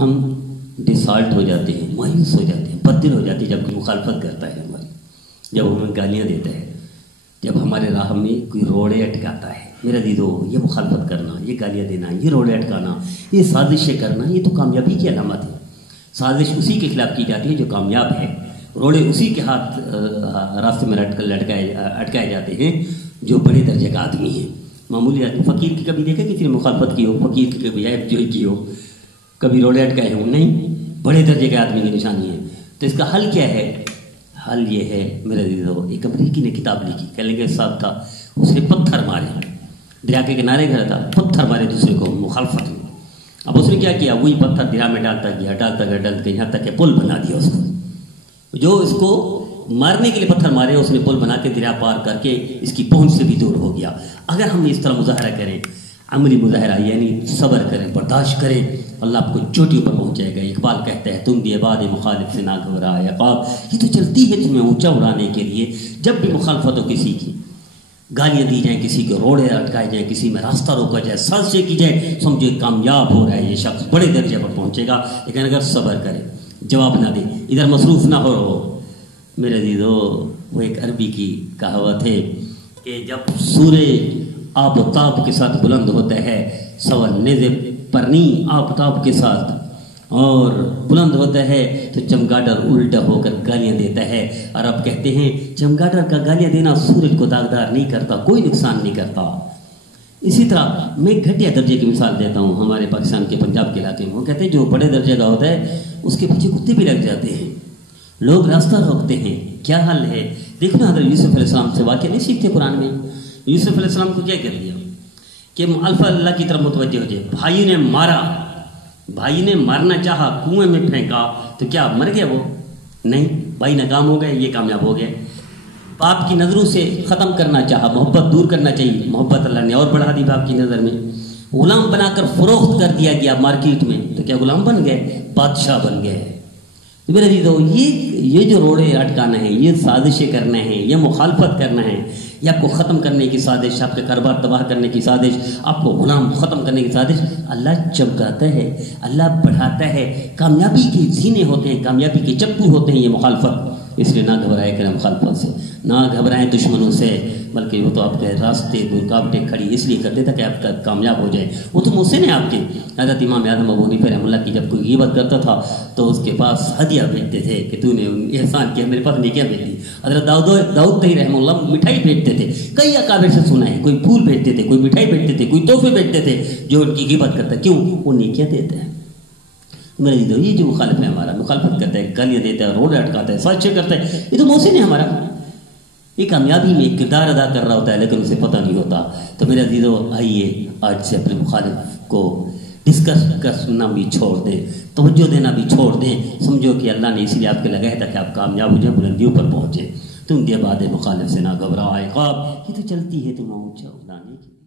ہم ڈسالٹ ہو جاتے ہیں، مایوس ہو جاتے ہیں، بددل ہو جاتے ہیں جب کوئی مخالفت کرتا ہے ہماری، جب ہمیں گالیاں دیتا ہے، جب ہمارے راہ میں کوئی روڑے اٹکاتا ہے۔ میرا دیدو، یہ مخالفت کرنا، یہ گالیاں دینا، یہ روڑے اٹکانا، یہ سازشیں کرنا، یہ تو کامیابی کی علامت ہے۔ سازش اسی کے خلاف کی جاتی ہے جو کامیاب ہے، روڑے اسی کے ہاتھ راستے میں اٹکائے جاتے ہیں جو بڑے درجے کا آدمی ہے۔ معمولی آدمی، فقیر کی کبھی دیکھے کسی نے مخالفت کی ہو؟ فقیر کی کبھی عیب جوئی کی ہو؟ کبھی روڑے اٹکائے ہوں؟ نہیں، بڑے درجے کے آدمی کی نشانی ہے۔ تو اس کا حل کیا ہے؟ حل یہ ہے میرے دیدو، ایک امریکی نے کتاب لکھی، کہہ لیں گے صاحب تھا، اس نے پتھر مارے، دریا کے کنارے گھر تھا، پتھر مارے دوسرے کو مخالفت میں۔ اب اس نے کیا کیا؟ وہی پتھر دریا میں ڈالتا گیا یہاں تک کہ پل بنا دیا اس کو۔ جو اس کو مارنے کے لیے پتھر مارے، اس نے پل بنا کے دریا پار کر کے اس کی پہنچ سے بھی دور ہو گیا۔ اگر ہم اس طرح مظاہرہ کریں، عملی مظاہرہ، یعنی صبر کریں، برداشت کریں، اللہ آپ کو چوٹیوں پر پہنچائے گا۔ اقبال کہتا ہے، تم بھی عباد مخالف سے نہ گھبرا عقاب، یہ تو چلتی ہے تمہیں اونچا اڑانے کے لیے۔ جب بھی مخالفت ہو کسی کی، گالیاں دی جائیں، کسی کے روڑے اٹکائے جائیں، کسی میں راستہ روکا جائے، سازشیں کی جائے، سمجھے کامیاب ہو رہا ہے یہ شخص، بڑے درجے پر پہنچے گا۔ لیکن اگر صبر کرے، جواب نہ دے، ادھر مصروف نہ ہو، میرے دیدو، وہ ایک عربی کی کہاوت ہے کہ جب سورج آب و تاب کے ساتھ بلند ہوتا ہے، سوال نیزے پرنی آب تاب کے ساتھ اور بلند ہوتا ہے، تو چمگاڈر الٹا ہو کر گالیاں دیتا ہے۔ اور اب کہتے ہیں چمگاڈر کا گالیاں دینا سورج کو داغدار نہیں کرتا، کوئی نقصان نہیں کرتا۔ اسی طرح میں ایک گھٹیا درجے کی مثال دیتا ہوں، ہمارے پاکستان کے پنجاب کے علاقے میں وہ کہتے ہیں جو بڑے درجے کا ہوتا ہے اس کے پیچھے کتے بھی لگ جاتے ہیں، لوگ راستہ روکتے ہیں۔ کیا حل ہے؟ دیکھو نا، حضرت یوسف علیہ السلام سے واقعہ نہیں سیکھتے قرآن میں؟ یوسف علیہ السلام کو کیا کر دیا کہ الفا اللہ کی طرف متوجہ ہو جائے۔ بھائی نے مارا، بھائی نے مارنا چاہا، کنویں میں پھینکا، تو کیا مر گیا وہ؟ نہیں، بھائی ناکام ہو گئے، یہ کامیاب ہو گئے۔ باپ کی نظروں سے ختم کرنا چاہا، محبت دور کرنا چاہیے، محبت اللہ نے اور بڑھا دی باپ کی نظر میں۔ غلام بنا کر فروخت کر دیا گیا مارکیٹ میں، تو کیا غلام بن گئے؟ بادشاہ بن گئے۔ تو میرے دیدو، یہ جو روڑے اٹکانا ہے، یہ سازشیں کرنا ہے، یہ مخالفت کرنا ہے، یہ آپ کو ختم کرنے کی سازش، آپ کے کاروبار تباہ کرنے کی سازش، آپ کو غلام ختم کرنے کی سازش، اللہ چمکاتا ہے، اللہ بڑھاتا ہے۔ کامیابی کے زینے ہوتے ہیں، کامیابی کے چپو ہوتے ہیں یہ مخالفت۔ اس لیے نہ گھبرائے کریں مخالفت سے، نہ گھبرائیں دشمنوں سے، بلکہ وہ تو آپ کے راستے رکاوٹیں کھڑی اس لیے کرتے تھے کہ آپ کا کامیاب ہو جائے۔ وہ تو محسن ہیں آپ کے۔ حضرت امام اعظم ابو حنیفہ رحمہ اللہ کی جب کوئی غیبت کرتا تھا تو اس کے پاس ہدیہ بھیجتے تھے کہ تو نے احسان کیا، میرے پاس نیکیاں بھیج دی۔ حضرت داؤد طہی رحمہ اللہ مٹھائی بھیجتے تھے، کئی اکابر سے سنا ہے، کوئی پھول بھیجتے تھے، کوئی مٹھائی بھیجتے تھے، کوئی تحفے بھیجتے تھے جو ان کی غیبت کرتا ہے۔ کیوں؟ وہ نیکیاں دیتے ہیں۔ میرے دیدو، یہ جو مخالف ہے ہمارا، مخالفت کرتا ہے، گالیاں دیتا ہے، روڑے اٹکاتا ہے، سازشیں کرتا ہے، یہ تو محسن ہے ہمارا۔ یہ کامیابی میں ایک کردار ادا کر رہا ہوتا ہے لیکن اسے پتہ نہیں ہوتا۔ تو میرا دیدو، آئیے آج سے اپنے مخالف کو ڈسکس کرنا بھی چھوڑ دیں، توجہ دینا بھی چھوڑ دیں۔ سمجھو کہ اللہ نے اسی لیے آپ کے لگایا تھا کہ آپ کامیاب ہو جائیں، بلندیوں پر پہنچے۔ تم بھی عباد مخالف سے نہ گھبراؤ عقاب، یہ تو چلتی ہے تم اونچا اڑانے کی۔